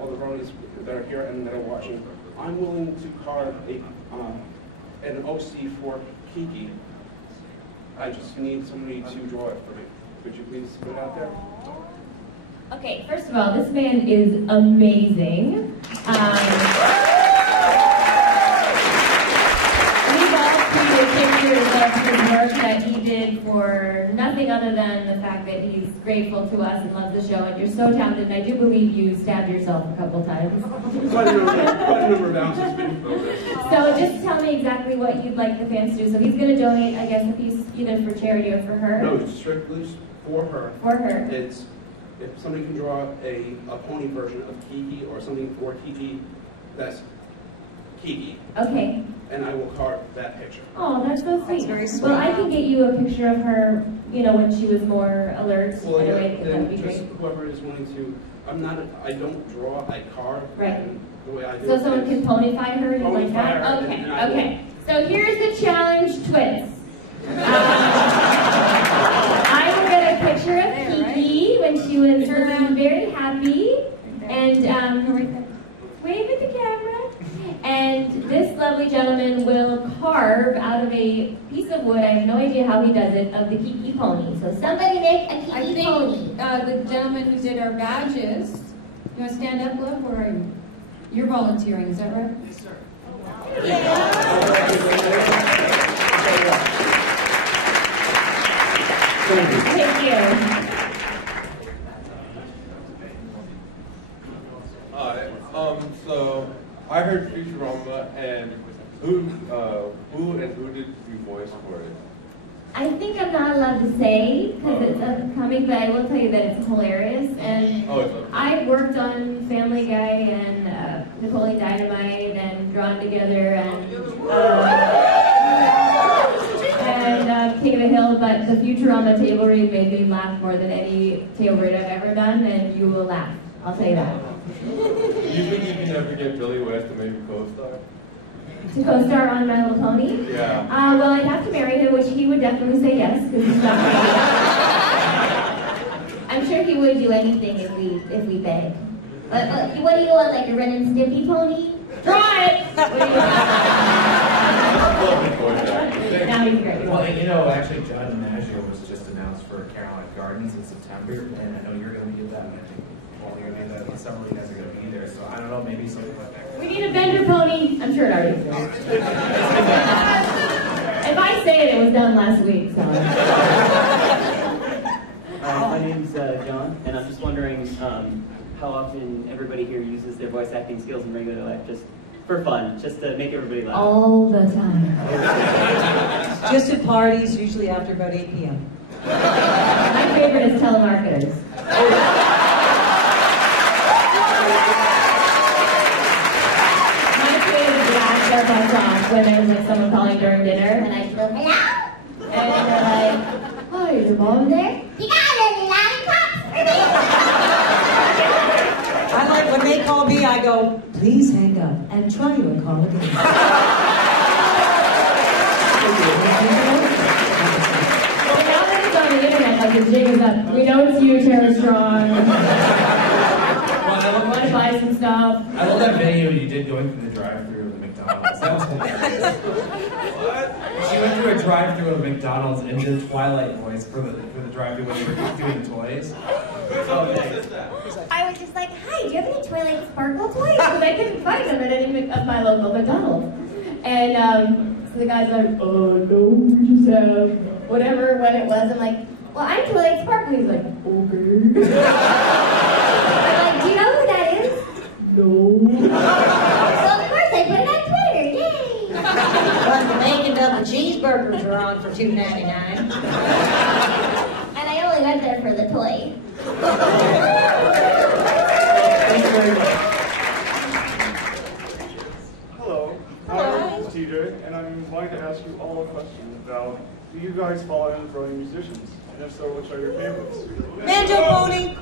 all the bronies that are here and that are watching, I'm willing to carve an OC for Kiki. I just need somebody to draw it for me. Could you please put it out there? Okay, first of all, this man is amazing. We've all tweeted pictures of his work that he did for nothing other than the fact that he's grateful to us and loves the show, and you're so talented, and I do believe you stabbed yourself a couple times. Quite a number of ounces been focused. So just tell me exactly what you'd like the fans to do. So he's going to donate, I guess, a piece either for charity or for her? No, it's strictly for her. For her. It's, if somebody can draw a pony version of Kiki or something for Kiki, that's Kiki. Okay. And I will carve that picture. Oh, that's so sweet. That's very sweet. Well, I can get you a picture of her, you know, when she was more alert. Well, yeah, anyway, that would be then great. just whoever is willing to, I don't draw, I carve. Right. And the way I do So it someone is can ponyfy her, you like ponyfy that? her, Okay, and I will- okay. So here's the challenge, twins. I will get a picture of Kiki when she was looking very happy, and wave at the camera. And this lovely gentleman will carve out of a piece of wood, I have no idea how he does it, of the Kiki pony. So somebody make a Kiki I think pony. the gentleman who did our badges, you want to stand up, love, or are you? You're volunteering, is that right? Yes, sir. Thank you. Hi. So I heard Futurama, and who did you voice for it? I think I'm not allowed to say because it's upcoming, but I will tell you that it's hilarious. And I worked on Family Guy and Napoleon Dynamite and Drawn Together and King of the Hill, but the Futurama table read made me laugh more than any table read I've ever done, and you will laugh. I'll tell you that. Do you think you can ever get Billy West to maybe co-star? To co-star on My Little Pony? Yeah. Well, I'd have to marry him, which he would definitely say yes, because he's not married. I'm sure he would do anything if we begged. But what do you want, like a Ren and Stimpy pony? Draw it! What do you want? Now he's great. Well, and you know, actually, John DiMaggio was just announced for Carolina Gardens in September, and I know you're going to be at that, and I think all you're going to be at that, several of you guys are going to be there, so I don't know, maybe something like that. We need a vendor pony. I'm sure it already is. If I say it, it was done last week, so. My name's John, and I'm just wondering how often everybody here uses their voice acting skills in regular life, just for fun, just to make everybody laugh. All the time. Just at parties, usually after about 8 p.m. My favorite is telemarketers. My favorite is the last step I saw when there was like someone calling during dinner, and I go, hello? And they're like, oh, is your mom there? You got any lollipops for me? I like when they call me, I go, please hang up and try your call again. Well, now that it's on the internet, like the jig is up. We know it's you, Tara Strong. Want to buy some stuff? I love that video you did going through the drive-thru of the McDonald's. That was hilarious. What? She went through a drive-thru of McDonald's and did Twilight voice for the drive-thru when you were doing the toys. I was just like, hi, do you have any Twilight Sparkle toys? Because I couldn't find them at any of my local McDonald's. And so the guy's like, oh, no, we just have whatever, when it was. I'm like, well, I'm Twilight Sparkle. He's like, okay. I'm like, do you know who that is? No. Well, of course, I put it on Twitter. Yay! But the bacon double cheeseburgers are on for $2.99. And I only went there for the toy. Thank you very much. Hello. My name is TJ, and I'm going to ask you all a question about, do you guys follow any growing musicians? And if so, which are your favorites? Banjo Pony!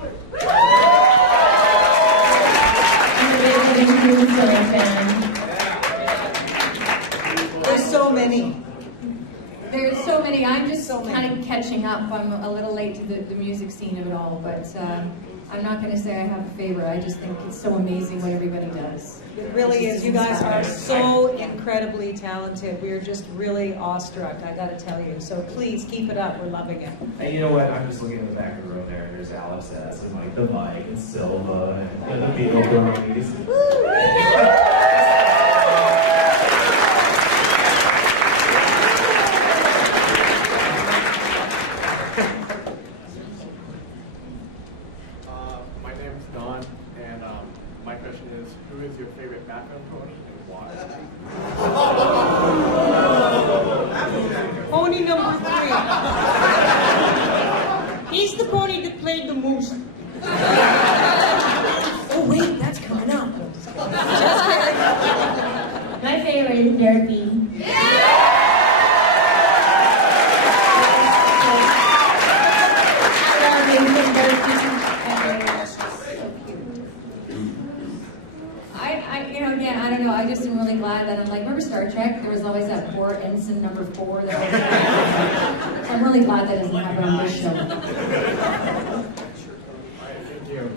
There's so many. There's so many. I'm just kind of catching up. I'm a little late to the music scene of it all, but I'm not going to say I have a favorite. I just think it's so amazing what everybody does. It really is. You guys are so incredibly talented. We're just really awestruck, I got to tell you. So please keep it up. We're loving it. And you know what? I'm just looking at the back of the room there, and there's Alex S. and like the Mike and Silva and the Beatle Bronies. My name is Don, and my question is, who is your favorite background pony and why? Pony number 3. He's the pony that played the moose. Oh wait, that's coming up. My favorite is Derpy. Again, I don't know, I just am really glad that I'm like, remember Star Trek? There was always that poor ensign number 4 that was there. So I'm really glad that doesn't happen on this show. Thank you.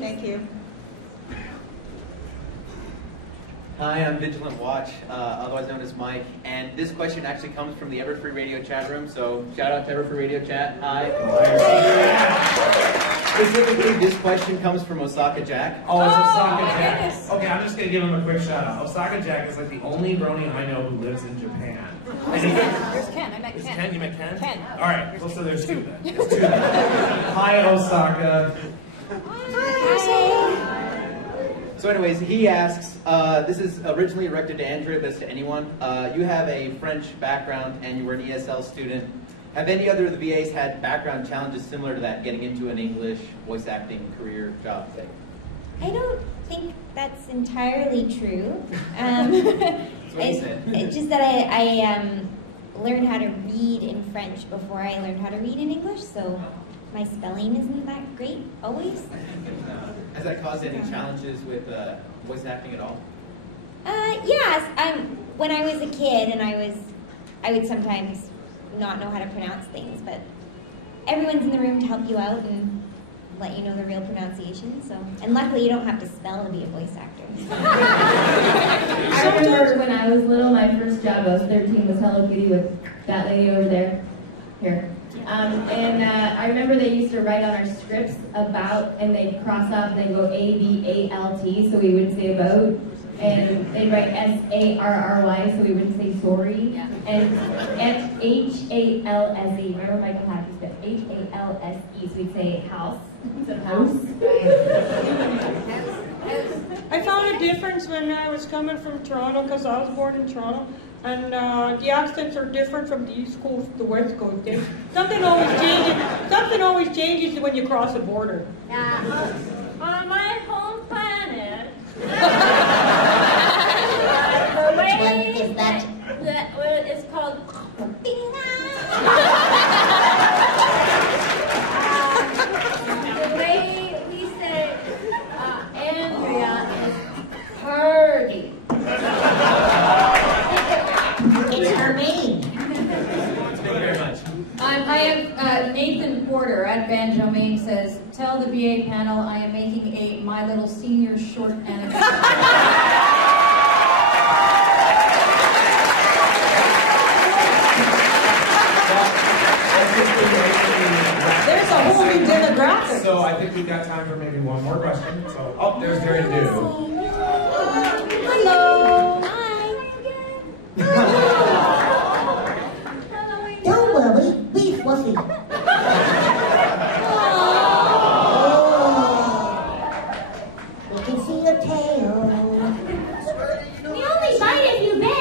Thank you. Hi, I'm Vigilant Watch, otherwise known as Mike, and this question actually comes from the Everfree Radio chat room, so shout out to Everfree Radio chat. Hi. Specifically, this question comes from Osaka Jack. Oh, it's Osaka Jack. Okay, I'm just going to give him a quick shout out. Osaka Jack is like the only brony I know who lives in Japan. There's Ken. I met Is Ken. Ken? You met Ken? Ken. All right, well, so there's 2 then. There's 2 then. Hi, Osaka. So anyways, he asks, this is originally directed to Andrea, but it's to anyone. You have a French background and you were an ESL student. Have any other of the VAs had background challenges similar to that, getting into an English voice acting career job? I don't think that's entirely true. It's just that I learned how to read in French before I learned how to read in English, so my spelling isn't that great always. Has that caused any challenges with voice acting at all? Yes. When I was a kid, and I would sometimes not know how to pronounce things, but everyone's in the room to help you out and let you know the real pronunciation. So, and luckily, you don't have to spell to be a voice actor. I remember when I was little, my first job, I was 13, was Hello Kitty with that lady over there. Here. I remember they used to write on our scripts about, and they'd cross off and they'd go A-B-A-L-T, so we wouldn't say about. And they'd write S-A-R-R-Y, so we wouldn't say sorry. Yeah. And H-A-L-S-E, remember Michael Hackey's bit? H-A-L-S-E, so we'd say house instead of house. I found a difference when I was coming from Toronto, because I was born in Toronto, and the accents are different from the East Coast to the West Coast. Something always changes when you cross a border. Yeah. On my home planet, the way Is that? it's called the way we say Andrea is Purdy. It's her name. Thank you very much. I have Nathan Porter at Banjo Maine says, tell the VA panel I am making a My Little Senior short anecdote. There's a whole new demographic. So I think we've got time for maybe one more question. So, oh, there's Jerry Dew. Hello. Don't worry, be fluffy. We can see your tail. We only bite if you beg.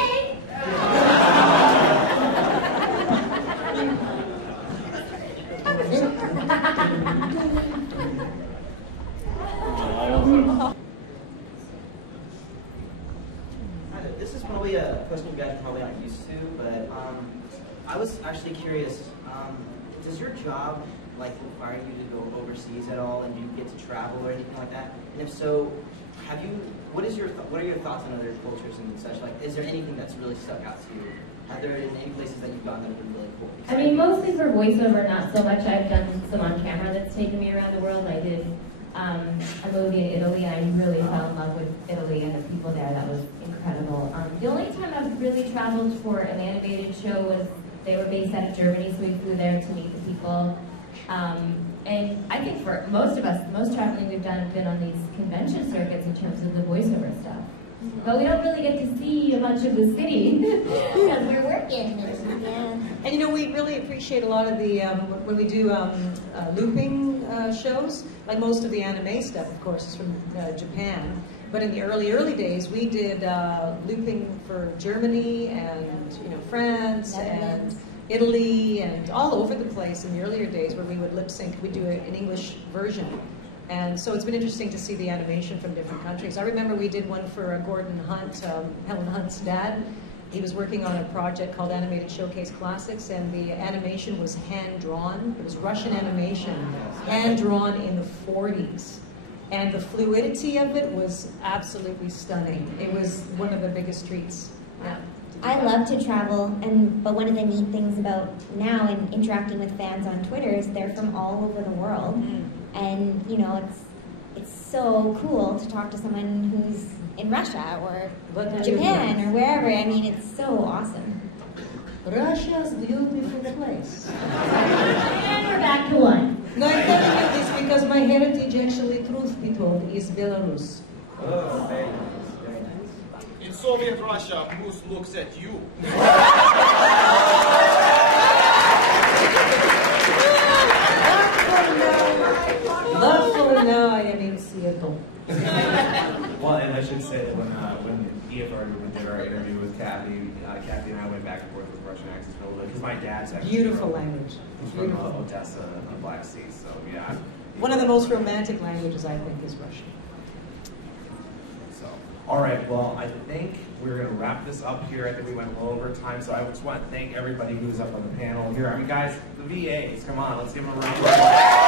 This is probably a question you guys are probably not used to, but I was actually curious. Does your job like require you to go overseas at all, and do you get to travel or anything like that? And if so, have you? What are your thoughts on other cultures and such? Like, is there anything that's really stuck out to you? Have there been any places that you've gone that have been really cool? I mean, mostly for voiceover, not so much. I've done some on camera that's taken me around the world. I did a movie in Italy, and I really fell in love with Italy and the people there. That was incredible. The only time I've really traveled for an animated show was they were based out of Germany, so we flew there to meet the people. And I think for most of us, most traveling we've done have been on these convention circuits in terms of the voiceover stuff. But we don't really get to see much of the city because we're working. Yeah. And you know, we really appreciate a lot of the, when we do looping shows, like most of the anime stuff, of course, is from Japan. But in the early days, we did looping for Germany and, you know, France and Italy and all over the place in the earlier days where we would lip sync, we'd do an English version. And so it's been interesting to see the animation from different countries. I remember we did one for Gordon Hunt, Helen Hunt's dad. He was working on a project called Animated Showcase Classics, and the animation was hand-drawn. It was Russian animation, hand-drawn in the 40s. And the fluidity of it was absolutely stunning. It was one of the biggest treats. Yeah. I love to travel, but one of the neat things about now and interacting with fans on Twitter is they're from all over the world. And you know, it's so cool to talk to someone who's in Russia or Japan or wherever. I mean, it's so awesome. Russia's a beautiful place. And we're back to one. No, I'm telling you this because my heritage, actually, truth be told, is Belarus. Oh, very nice. In Soviet Russia, Moose looks at you. But for now, I am in Seattle. Well, and I should say that when Everfree did our interview with Kathy, Kathy and I went back and forth with Russian accents for a little bit, because my dad's actually Beautiful language. He's from Odessa, the Black Sea, so yeah. One of the most romantic languages, I think, is Russian. So, all right, well, I think we're going to wrap this up here. I think we went a little over time, so I just want to thank everybody who's up on the panel here. I mean, guys, the VAs, come on, let's give them a round of applause.